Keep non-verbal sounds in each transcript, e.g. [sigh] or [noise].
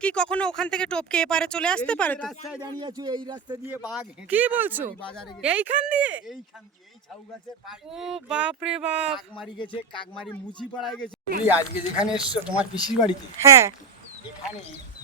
কি কখনো ওখান থেকে টপকে এপারে চলে আসতে পারে তো? রাস্তায় দাঁড়িয়ে আছো এই রাস্তা দিয়ে বাঘ কি বলছো? এইখান দিয়ে? এইখান দিয়ে এই ঝাউ গাছের ও বাপ রে বাপ। কাকমারি গেছে কাকমারি মুচি পাড়ায় গেছে। তুমি আজকে যেখানে এসছো তোমার পিসির বাড়িতে? হ্যাঁ। এখানে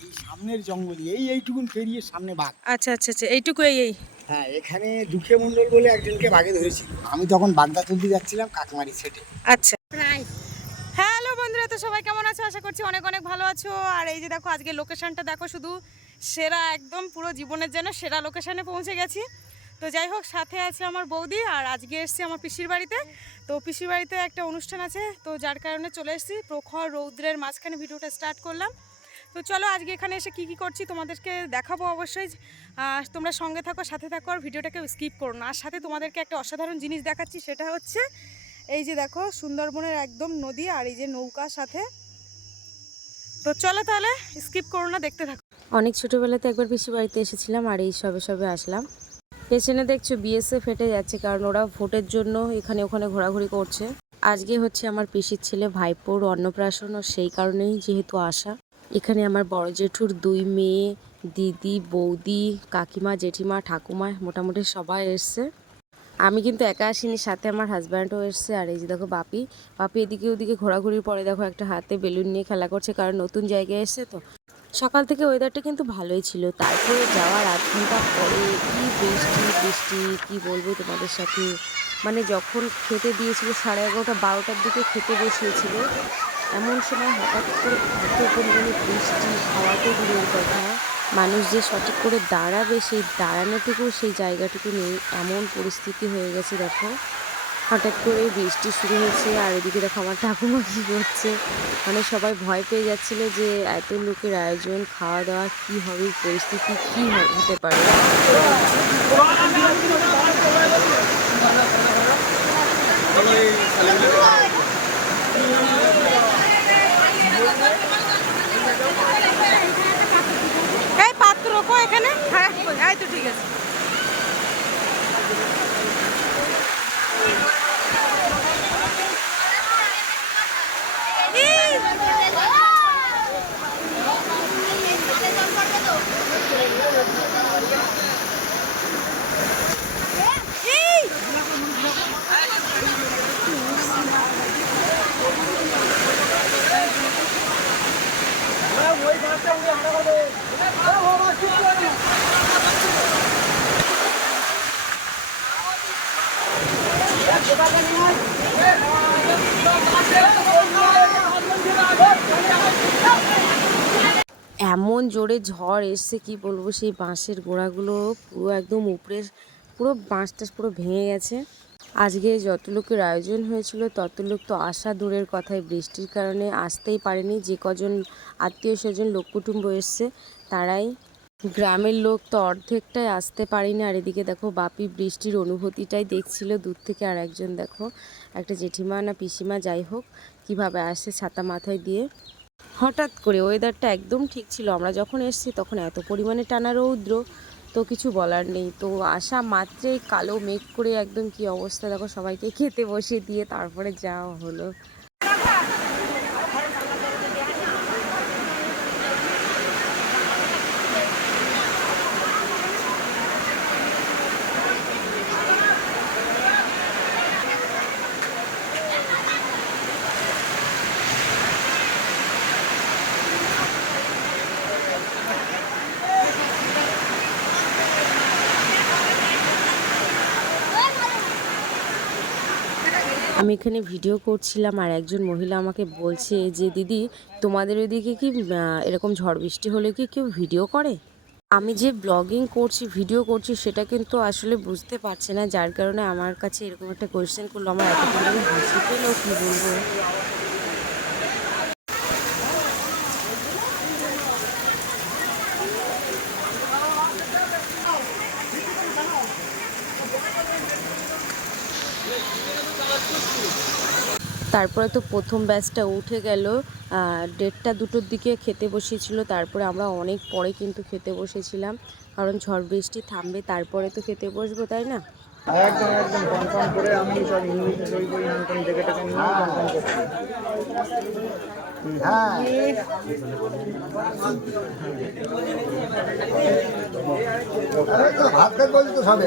এই সামনের জঙ্গলে এই এইটুকুন পেরিয়ে সামনে বাঘ। আচ্ছা আচ্ছা আচ্ছা এইটুকু এই এই। হ্যাঁ এখানে দুঃখে মণ্ডল বলে একজনকে বাঘে ধরেছিল। আমি তখন বাগদা তুলতে যাচ্ছিলাম কাকমারি সেটে। আচ্ছা। তো সবাই কেমন আছো? আশা করছি অনেক অনেক ভালো আছো। আর এই যে দেখো, আজকে লোকেশনটা দেখো, শুধু সেরা, একদম পুরো জীবনের জন্য সেরা লোকেশনে পৌঁছে গেছি। তো যাই হোক, সাথে আছে আমার বৌদি, আর আজকে এসেছি আমার পিসির বাড়িতে। তো পিসির বাড়িতে একটা অনুষ্ঠান আছে, তো যার কারণে চলে এসেছি। প্রখর রৌদ্রের মাঝখানে ভিডিওটা স্টার্ট করলাম। তো চলো, আজকে এখানে এসে কি কি করছি তোমাদেরকে দেখাবো অবশ্যই। তোমরা সঙ্গে থাকো, সাথে থাকো, আর ভিডিওটাকে স্কিপ করো না। আর সাথে তোমাদেরকে একটা অসাধারণ জিনিস দেখাচ্ছি, সেটা হচ্ছে এই যে দেখো, সুন্দরবনের একদম নদী আর এই যে নৌকার সাথে। তো চলো তাহলে স্কিপ করো না, দেখতে থাকো। অনেক ছোটোবেলাতে একবার পিসি বাড়িতে এসেছিলাম আর এই সবে সবে আসলাম। পেছনে দেখছ বিএসএ ফেটে যাচ্ছে, কারণ ওরা ভোটের জন্য এখানে ওখানে ঘোরাঘুরি করছে। আজকে হচ্ছে আমার পিসির ছেলে ভাইপোর অন্নপ্রাশন ও সেই কারণেই যেহেতু আসা। এখানে আমার বড় জেঠুর দুই মেয়ে, দিদি, বৌদি, কাকিমা, জেঠিমা, ঠাকুমা, মোটামুটি সবাই এসছে। আমি কিন্তু একা আসিনি, সাথে আমার হাজব্যান্ডও এসছে আর এই যে দেখো বাপি। বাপি এদিকে ওদিকে ঘোরাঘুরির পরে দেখো একটা হাতে বেলুন নিয়ে খেলা করছে, কারণ নতুন জায়গায় এসছে তো। সকাল থেকে ওয়েদারটা কিন্তু ভালোই ছিল। তারপরে যাওয়ার আধ ঘণ্টা পরে কি বৃষ্টি বৃষ্টি, কি বলব তোমাদের সাথে? মানে যখন খেতে দিয়েছিল সাড়ে এগারোটা, বারোটার দিকে খেতে বসিয়েছিল, এমন সময় হঠাৎ করে এত পরিমাণে বৃষ্টি খাওয়াতে দূরের কথা। মানুষ যে সঠিক করে দাঁড়াবে, সেই দাঁড়ানোটুকু সেই জায়গাটুকু নেই। এমন পরিস্থিতি হয়ে গেছে, দেখো। হঠাৎ করে বৃষ্টি শুরু হয়েছে আর এদিকে দেখো আমার ঠাকুমা কী করছে। মানে সবাই ভয় পেয়ে যাচ্ছিল যে এত লোকের আয়োজন খাওয়া দাওয়া কি হবে পরিস্থিতি কি হতে পারে। এই পাত্র কো এখানে হ্যাঁ এই তো ঠিক আছে এই, এই, এমন জোরে ঝড় এসছে, কি বলব, সেই বাঁশের গোড়াগুলো পুরো একদম উপরে পুরো বাঁশটা পুরো ভেঙে গেছে। আজকে যত লোকের আয়োজন হয়েছিল, তত লোক তো আসা দূরের কথায় বৃষ্টির কারণে আসতেই পারেনি। যে কজন আত্মীয় স্বজন লোক কুটুম্ব এসছে, তারাই গ্রামের লোক তো অর্ধেকটাই আসতে পারেনি, আর এদিকে দেখো বাপি বৃষ্টির অনুভূতিটাই দেখছিল দূর থেকে। আর একজন দেখো, একটা জেঠিমা না পিসিমা, যাই হোক, কীভাবে আসে ছাতা মাথায় দিয়ে। হঠাৎ করে ওয়েদারটা একদম ঠিক ছিল, আমরা যখন এসেছি তখন এত পরিমাণে টানা রৌদ্র, তো কিছু বলার নেই। তো আসা মাত্রেই কালো মেঘ করে একদম কি অবস্থা, দেখো সবাইকে খেতে বসে দিয়ে তারপরে যাওয়া হলো। আমি এখানে ভিডিও করছিলাম আর একজন মহিলা আমাকে বলছে যে, দিদি, তোমাদের ওইদিকে কি এরকম ঝড় বৃষ্টি হলে কি কেউ ভিডিও করে? আমি যে ব্লগিং করছি ভিডিও করছি, সেটা কিন্তু আসলে বুঝতে পারছে না। যার কারণে আমার কাছে এরকম একটা কোয়েশ্চেন করল। আমার এত পরিমাণে হাসি পেল কি বলব? তারপরে তো প্রথম ব্যাচটা উঠে গেল। দেড়টা দুটোর দিকে খেতে বসেছিল তারপরে আমরা অনেক পরে কিন্তু খেতে বসেছিলাম। কারণ ঝড় বৃষ্টি থামবে, তারপরে তো খেতে বসবো, তাই না? একদম একদম কনফার্ম করে আমি সব দেখে টেকে নিয়ে কনফার্ম করছি খেতে বলছি তো সবে।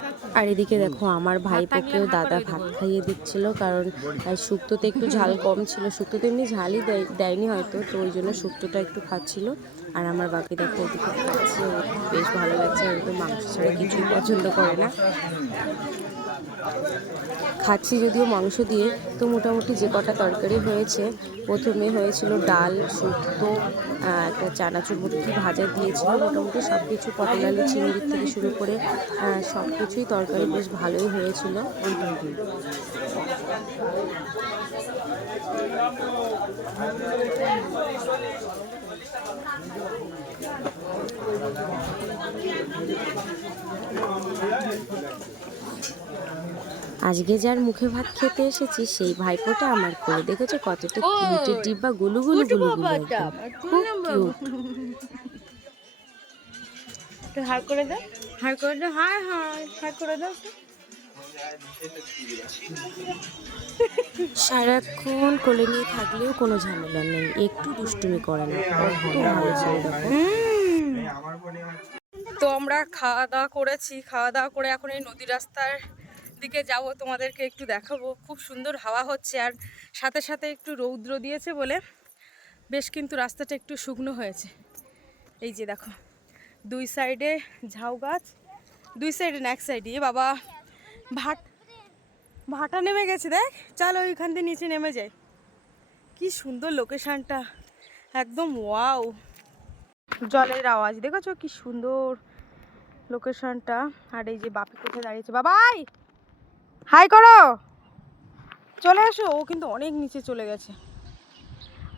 আর এদিকে দেখো আমার ভাইপোকেও দাদা ভাত খাইয়ে দিচ্ছিল কারণ শুক্তোতে একটু ঝাল কম ছিল। শুক্তোতে এমনি ঝালই দেয়- দেয়নি হয়তো তো ওই জন্য শুক্তোটা একটু খাচ্ছিল। আর আমার বাকি দেখো ওদিকে খাচ্ছে বেশ ভালো লাগছে আর তো মাংস ছাড়া কিছুই পছন্দ করে না। খাচ্ছি যদিও মাংস দিয়ে, তো মোটামুটি যে কটা তরকারি হয়েছে, প্রথমে হয়েছিল ডাল, শুক্তো একটা চানাচুর মুরগি ভাজা দিয়েছিল। মোটামুটি সব কিছু পটল আলু চিংড়ির থেকে শুরু করে সব কিছুই তরকারি বেশ ভালোই হয়েছিল। আজকে যার মুখে ভাত খেতে এসেছি সেই ভাইপোটা আমার করে দেখেছ কতটা কিউটের ডিব্বা? গুলু গুলু গুলু গুলু একদম। খুব কিউট একটু হার করে দাও। হার করে দাও। হাই হাই হার করে দাও। সারাক্ষণ কোলে নিয়ে থাকলেও কোনো ঝামেলা নেই। একটু দুষ্টুমি করে না। কত ভালো ছিল তো আমরা খাওয়া দাওয়া করেছি। খাওয়া দাওয়া করে এখন এই নদী রাস্তার দিকে যাব, তোমাদেরকে একটু দেখাবো। খুব সুন্দর হাওয়া হচ্ছে আর সাথে সাথে একটু রৌদ্র দিয়েছে বলে বেশ কিন্তু রাস্তাটা একটু শুকনো হয়েছে। এই যে দেখো, দুই সাইডে ঝাউ গাছ, দুই সাইডে এক সাইডে। বাবা, ভাট, ভাটা নেমে গেছে দেখ। চল ওইখান থেকে নিচে নেমে যাই। কি সুন্দর লোকেশানটা, একদম ওয়াও। জলের আওয়াজ, দেখেছ কি সুন্দর লোকেশনটা? আর এই যে বাপি কোথায় দাঁড়িয়েছে? বাবাই! হাই করো। চলে এসো। ও কিন্তু অনেক নিচে চলে গেছে।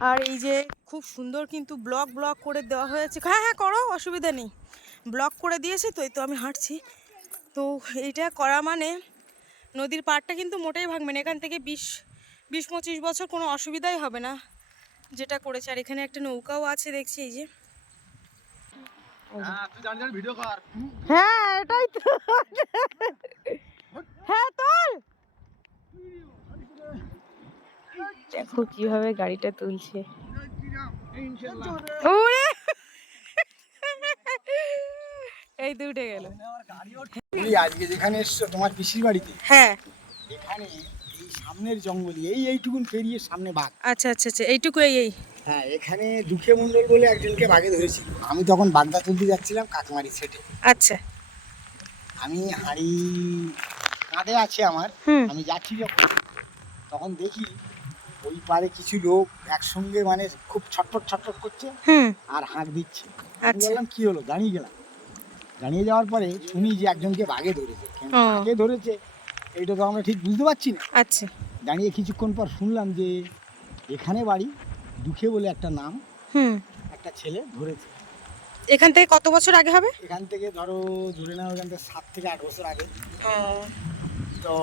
আর এই যে খুব সুন্দর কিন্তু ব্লক ব্লক করে দেওয়া হয়েছে। হ্যাঁ হ্যাঁ করো অসুবিধা নেই। ব্লক করে দিয়েছে তো এই তো আমি হাঁটছি। তো এইটা করা মানে নদীর পাড়টা কিন্তু মোটেই ভাঙবে না। এখান থেকে বিশ বিশ পঁচিশ বছর কোনো অসুবিধাই হবে না যেটা করেছে। আর এখানে একটা নৌকাও আছে দেখছি এই যে। হ্যাঁ এটাই তো হ্যাঁ তোল দেখো কীভাবে গাড়িটা তুলছে। এই তো উঠে গেল। আজকে যেখানে এসছো তোমার পিসির বাড়িতে? হ্যাঁ। এখানে এই সামনের জঙ্গলি এই এইটুকুন পেরিয়ে সামনে বাঘ। আচ্ছা আচ্ছা আচ্ছা এইটুকু এই এই। হ্যাঁ এখানে দুঃখে মণ্ডল বলে একজনকে বাঘে ধরেছিল। আমি তখন বাগদা তুলতে যাচ্ছিলাম কাকমারি সেটে আচ্ছা। আমি হাঁড়ি কাঁধে আছে আমার। আমি যাচ্ছি যখন তখন দেখি ওই পারে কিছু লোক একসঙ্গে মানে খুব ছটফট ছটফট করছে আর হাঁক দিচ্ছে। আমি আচ্ছা। বললাম কি হলো? দাঁড়িয়ে গেলাম। দাঁড়িয়ে যাওয়ার পরে শুনি যে একজনকে বাঘে ধরেছে। ও। ধরেছে? এইটা তো আমরা ঠিক বুঝতে পারছি না। আচ্ছা। দাঁড়িয়ে কিছুক্ষণ পর শুনলাম যে এখানে বাড়ি দুঃখে বলে একটা নাম হুম। একটা ছেলে ধরেছে। এখান থেকে কত বছর আগে হবে? এখান থেকে ধরো ধরে নাও এখান থেকে সাত থেকে আট বছর আগে। তো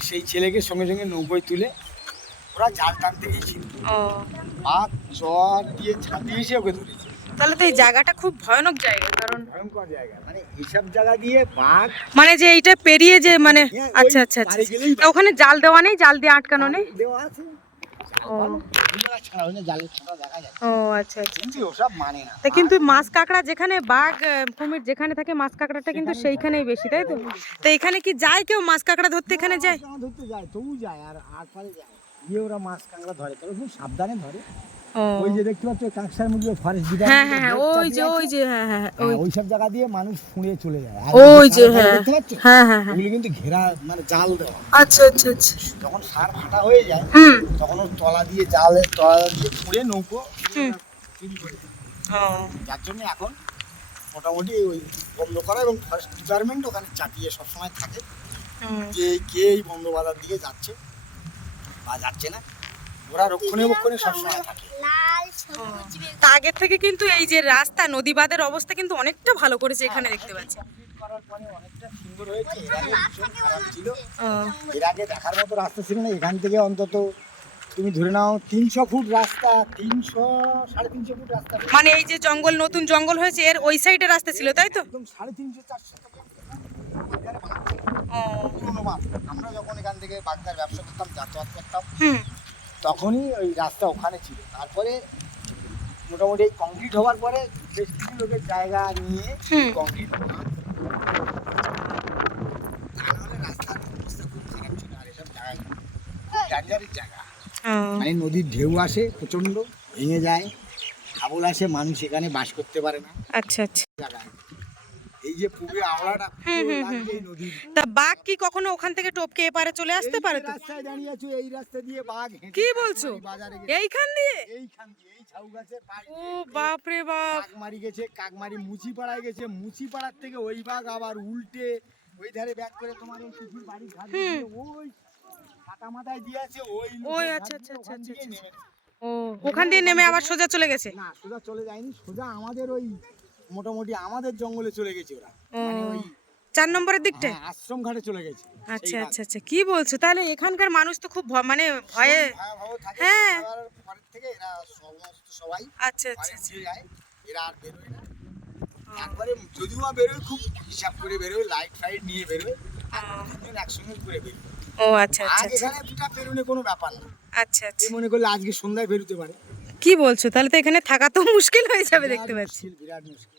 সেই ছেলেকে সঙ্গে সঙ্গে নৌকোয় তুলে ওরা জাল টানতে গিয়েছিল চর দিয়ে ঝাঁপিয়ে এসে ওকে ধরেছে। তাহলে তো এই জায়গাটা খুব ভয়ানক জায়গা কারণ ভয়ঙ্কর জায়গা। মানে এইসব জায়গা দিয়ে বাঘ মানে যে এইটা পেরিয়ে যে মানে হ্যাঁ, আচ্ছা আচ্ছা আচ্ছা। তা ওখানে জাল দেওয়া নেই? জাল দিয়ে আটকানো নেই? দেওয়া আছে। ও। আচ্ছা আচ্ছা। মানে তা কিন্তু মাছ কাঁকড়া যেখানে বাঘ কুমির যেখানে থাকে মাছ কাঁকড়াটা কিন্তু সেইখানেই বেশি তাই তো? তো এখানে কি যায় কেউ মাছ কাঁকড়া ধরতে? এখানে যায়? ধরতে যায় তবু যায় আর আর পারে যায় গিয়ে ওরা মাছ কাঁকড়া ধরে। তবে খুব সাবধানে ধরে। ওই যে দেখতে পাচ্ছ কাঁকসার মধ্যে ফরেস্ট হ্যাঁ হ্যাঁ হ্যাঁ ওই যে ওই যে হ্যাঁ হ্যাঁ হ্যাঁ, ওই সব জায়গা দিয়ে মানুষ ফুঁড়ে চলে যায়। ওই যে হ্যাঁ হ্যাঁ হ্যাঁ হ্যাঁ। ওগুলি কিন্তু ঘেরা মানে জাল দেওয়া। আচ্ছা আচ্ছা আচ্ছা। যখন সার ফাটা হয়ে যায় তখন ওর তলা দিয়ে জালের তলা দিয়ে ফুঁড়ে নৌকো যার জন্য এখন মোটামুটি ওই বন্ধ করা এবং ফরেস্ট ডিপার্টমেন্ট ওখানে চাপিয়ে সবসময় থাকে। যে কে এই বন্ধ বাজার দিকে যাচ্ছে? বা যাচ্ছে না। ওরা রক্ষণে রক্ষণে সবসময় থাকে। তা আগের থেকে কিন্তু এই যে রাস্তা নদী বাঁধের অবস্থা কিন্তু অনেকটা ভালো করেছে এখানে দেখতে পাচ্ছি। এর আগে দেখার মতো রাস্তা ছিল না। এখান থেকে অন্তত তুমি ধরে নাও তিনশো ফুট রাস্তা তিনশো সাড়ে তিনশো ফুট রাস্তা। মানে এই যে জঙ্গল নতুন জঙ্গল হয়েছে এর ওই সাইডে রাস্তা ছিল তাই তো? একদম সাড়ে তিনশো চারশো এখানে বাঁধ। ও পুরোনো বাঁধ। আমরা যখন এখান থেকে বাগদার ব্যবসা করতাম যাতায়াত করতাম তখনই ওই রাস্তা ওখানে ছিল। তারপরে মোটামুটি কংক্রিট হওয়ার পরে বেশ কিছু লোকের জায়গা নিয়ে। কংক্রিট রাস্তার অবস্থা খুব খারাপ ছিল আর এসব জায়গা ডেঞ্জারের জায়গা। মানে নদীর ঢেউ আসে প্রচণ্ড ভেঙে যায়। খাবল আসে মানুষ এখানে বাস করতে পারে না। আচ্ছা আচ্ছা। এই যে পুবে আওড়াটা তা বাঘ কি কখনো ওখান থেকে টপকে এপারে চলে আসতে পারে তো? রাস্তায় দাঁড়িয়ে আছো এই রাস্তা দিয়ে বাঘ কি বলছো? এইখান দিয়ে? এইখান দিয়ে এই ঝাউ গাছের ও বাপ রে বাপ। কাকমারি গেছে কাকমারি মুচিপাড়ায় গেছে। মুচিপাড়ার থেকে ওই বাঘ আবার উল্টে ওই ধারে ব্যাক করে তোমার ওই কুকুর বাড়ি ঘাট ওই কাটা মাথায় দিয়ে আছে ওই ওই আচ্ছা, আচ্ছা, আচ্ছা, আচ্ছা, আচ্ছা। ও ওখান দিয়ে নেমে আবার সোজা চলে গেছে? না সোজা চলে যায়নি সোজা আমাদের ওই মোটামুটি আমাদের জঙ্গলে চলে গেছে ওরা। মানে ওই চার নম্বরের দিকটায়? হ্যাঁ, আশ্রম ঘাটে চলে গেছে। আচ্ছা সেই আচ্ছা আচ্ছা কি বলছো? তাহলে এখানকার মানুষ তো খুব ভ- মানে ভয়ে ভয়াবহ থাকে। হ্যাঁ। এবার পরের থেকে এরা সমস্ত সবাই আচ্ছা আচ্ছা ঘরে আচ্ছা। ফিরে যায়। এরা আর বেরোয় না। তারপরে যদিও বা বেরোয় খুব হিসাব করে বেরোয় লাইট ফাইট নিয়ে বেরোয়। আর একসঙ্গে বেরোয়। ও আচ্ছা আচ্ছা আজ এখানে দুটা বেরোনে কোনো ব্যাপার না। আচ্ছা আচ্ছা। মনে করলে আজকে সন্ধ্যায় বেরোতে পারে। কি বলছো? তাহলে তো এখানে থাকা তো [laughs] মুশকিল হয়ে যাবে দেখতে বিরাট পাচ্ছি। মুশকিল, বিরাট মুশকিল।